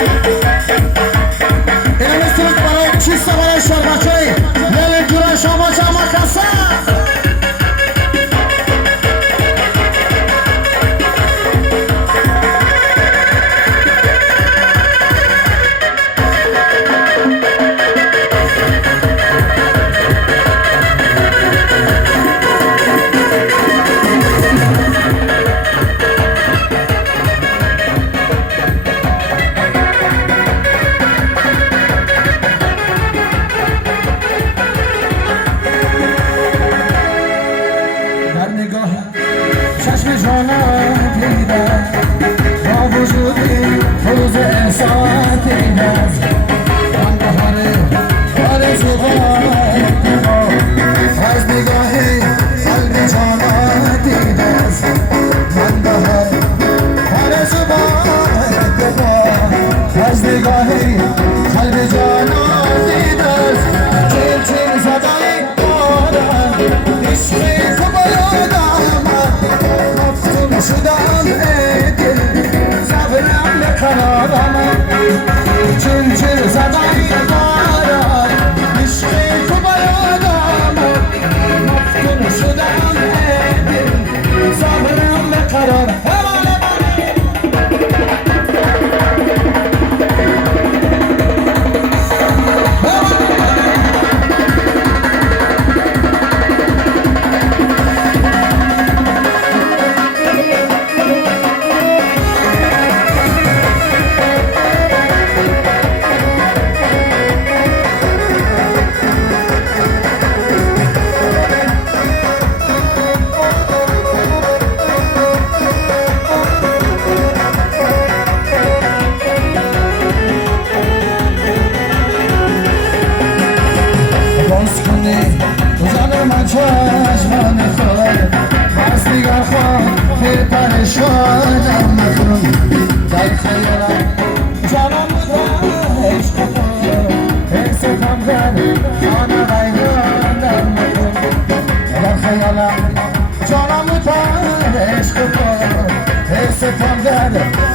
اینم استرک برای چیسته برای شربچه لیل جورای شما جمع کسا چشم جانم دیده با وجودی روز احسان دیده من بهاره آرزو از نگاهی قلب جانم دیده من بهاره آرزو از نگاهی قلب جانم دیده چل چل زدن دارم عشقی تو بایادم شدم دل صبرم نکنادم چون چل زدن دارم عشق تو بایادم مفتون شدم دل صبرم نکنادم چشمان خود بس دیگر خود پیر پرشانم مکنم در خیالم جانم بودم عشق خود حسم کرد خانه غیرانم مکنم در خیالم جانم بودم عشق خود حسم کرد